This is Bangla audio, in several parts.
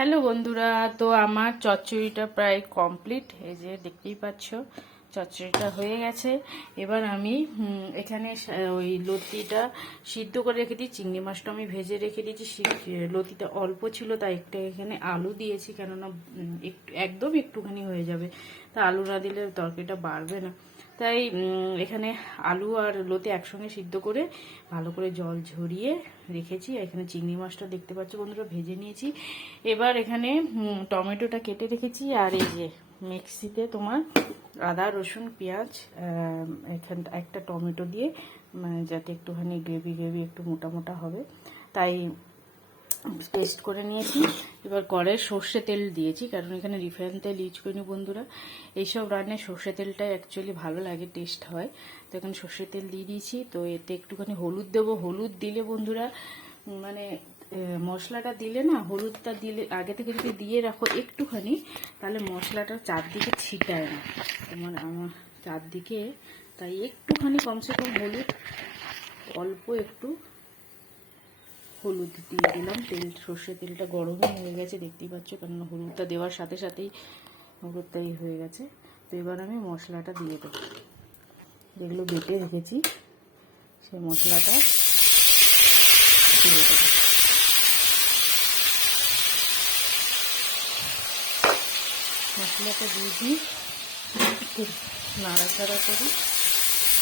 হ্যালো বন্ধুরা, তো আমার চচ্চড়িটা প্রায় কমপ্লিট। এই যে দেখতেই পাচ্ছ চচ্চড়িটা হয়ে গেছে। এবার আমি এখানে ওই লতিটা সিদ্ধ করে রেখে দিই। চিংড়ি মাছটা আমি ভেজে রেখে দিয়েছি। লতিটা অল্প ছিল তাই একটা এখানে আলু দিয়েছি, কেননা একদম একটুখানি হয়ে যাবে, তা আলু না দিলে তরকারিটা বাড়বে না। তাই এখানে আলু আর লতি একসঙ্গে সিদ্ধ করে ভালো করে জল ঝরিয়ে রেখেছি। এখানে চিংড়ি মাছটা দেখতে পাচ্ছ বন্ধুরা ভেজে নিয়েছি। এবার এখানে টমেটোটা কেটে রেখেছি, আর এই যে মিক্সিতে তোমার আদা রসুন পেঁয়াজ এখান একটা টমেটো দিয়ে যাতে একটুখানি গ্রেভি একটু মোটা মোটা হবে তাই পেস্ট করে নিয়েছি। এবার কড়াইয়ে সর্ষে তেল দিয়েছি, কারণ এখানে রিফাইন তেল ইউজ করিনি বন্ধুরা। এইসব রান্নায় সর্ষে তেলটা অ্যাকচুয়ালি ভালো লাগে, টেস্ট হয়। তো এখানে সর্ষে তেল দিয়ে দিয়েছি। তো এতে একটুখানি হলুদ দেবো। হলুদ দিলে বন্ধুরা মানে মশলাটা দিলে না, হলুদটা দিলে আগে থেকে যদি দিয়ে রাখো একটুখানি, তাহলে মশলাটা চারদিকে ছিটায় না তোমার আমার চারদিকে। তাই একটুখানি কমসে কম হলুদ, অল্প একটু হলুদ দিয়ে দিলাম। সর্ষে তেলটা গরমই হয়ে গেছে দেখতেই পাচ্ছ, কারণ হলুদটা দেওয়ার সাথে সাথেই হলুদটাই হয়ে গেছে। তো এবার আমি মশলাটা দিয়ে দেবো, যেগুলো বেটে রেখেছি সেই মশলাটা দিয়ে দেবো। মশলাটা দিয়ে দিই, একটু নাড়াচাড়া করি,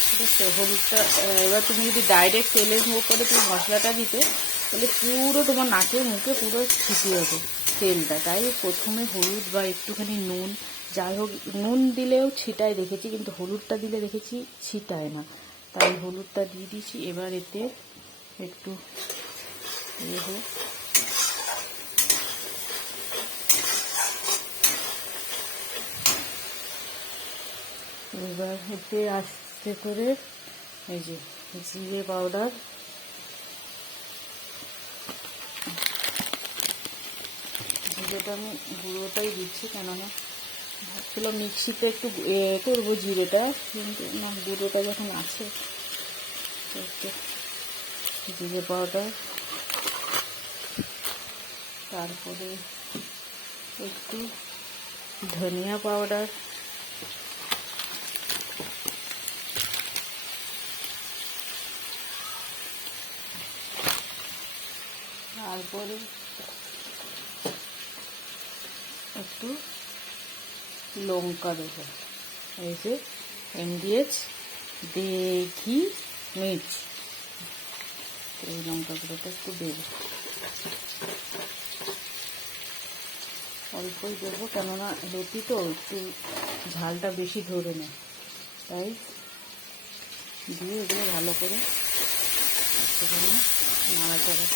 ঠিক আছে। হলুদটা এবার তুমি যদি ডাইরেক্ট তেলের উপরে তুমি মশলাটা দিতে, তাহলে পুরো তোমার নাকে মুখে পুরো ছিটিয়ে হবে তেলটা। তাই প্রথমে হলুদ বা একটুখানি নুন, যাই হোক নুন দিলেও ছিটায় দেখেছি, কিন্তু হলুদটা দিলে দেখেছি ছিটায় না, তাই হলুদটা দিয়ে দিয়েছি। এবার এতে একটু হোক, এবার এতে আস্তে করে এই যে জিরে পাউডার, জিরেটা আমি গুঁড়োটাই দিচ্ছি, কেননা ভাবছিলাম মিক্সিতে একটু করবো জিরেটা, কিন্তু না, গুঁড়োটা যখন আছে একটু জিরে পাউডার, তারপরে একটু ধনিয়া পাউডার, তারপরে একটু লঙ্কা দেবো। এই যে এমডিএচ দেখি মির্চ, এই লঙ্কা গুঁড়োটা একটু দেবো, অল্পই দেবো, কেননা লতি তো একটু ঝালটা বেশি ধরে নেয়, তাই দিয়ে এগুলো ভালো করে একটুখানি নাড়াচাড়া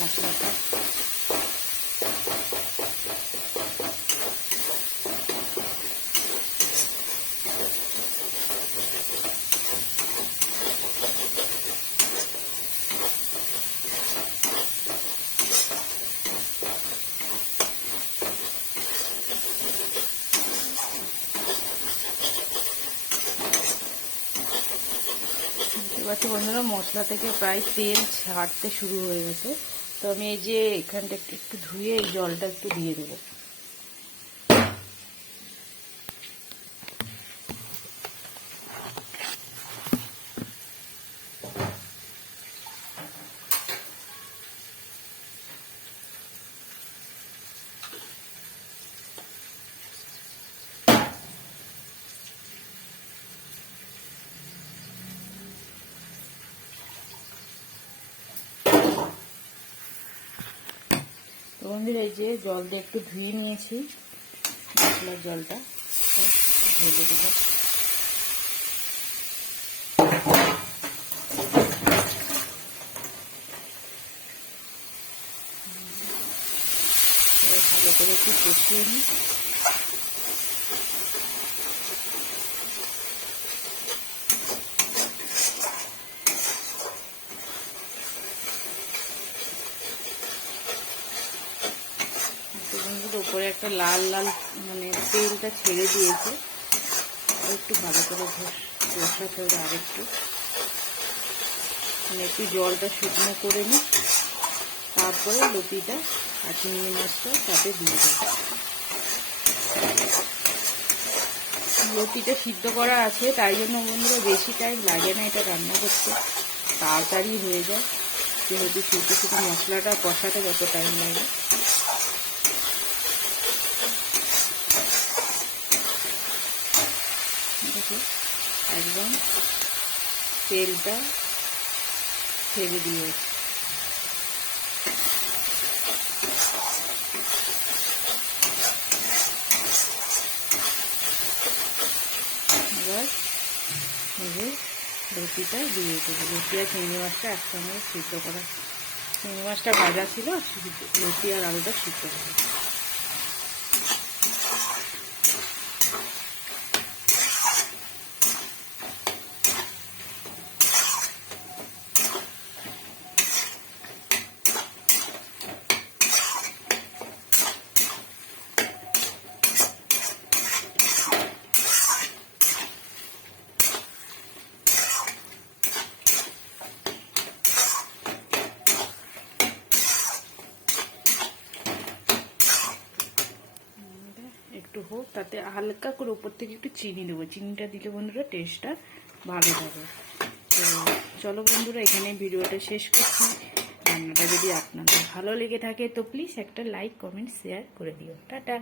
মশলাটা। দেখতে বন্ধুরা মশলা থেকে প্রায় তেল ছাড়তে শুরু হয়ে গেছে। তো আমি এই যে এখানটা একটু ধুয়ে এই জলটা একটু দিয়ে দেবো। তো বন্ধুরা এই যে জল দিয়ে একটু ধুয়ে নিয়েছি, মশলার জলটা ঢেলে দিলাম। ভালো করে একটু কষিয়ে নিই। উপরে একটা লাল লাল মানে তেলটা ছেড়ে দিয়েছে, একটু ভালো করে কষাতে হবে, আরেকটু মানে একটু জলটা শুকনো করে নিই, তারপরে লতিটা আর চিংড়ি মাছটা তাতে দিয়ে দেবো। লতিটা সিদ্ধ করা আছে, তাই জন্য বন্ধুরা বেশি টাইম লাগে না এটা রান্না করতে, তাড়াতাড়ি হয়ে যায়। যেহেতু শুধু মশলাটা কষাতে যত টাইম লাগে। দেখো একদম তেলটা ছেড়ে দিয়েছে। এবার লতিটা দিয়ে দেবো। লতি আর চিংড়ি মাছটা একসঙ্গে সিদ্ধ করা, চিংড়ি মাছটা ভাজা ছিল, লতি আর আলুটা সিদ্ধ করা। একটু হোক, তাতে হালকা করে উপর থেকে একটু চিনি দেবো। চিনিটা দিলে বন্ধুরা টেস্টটা ভালো হবে। তো চলো বন্ধুরা, এখানে ভিডিওটা শেষ করছি। রান্নাটা যদি আপনাদের ভালো লেগে থাকে তো প্লিজ একটা লাইক, কমেন্ট, শেয়ার করে দিও। টাটা।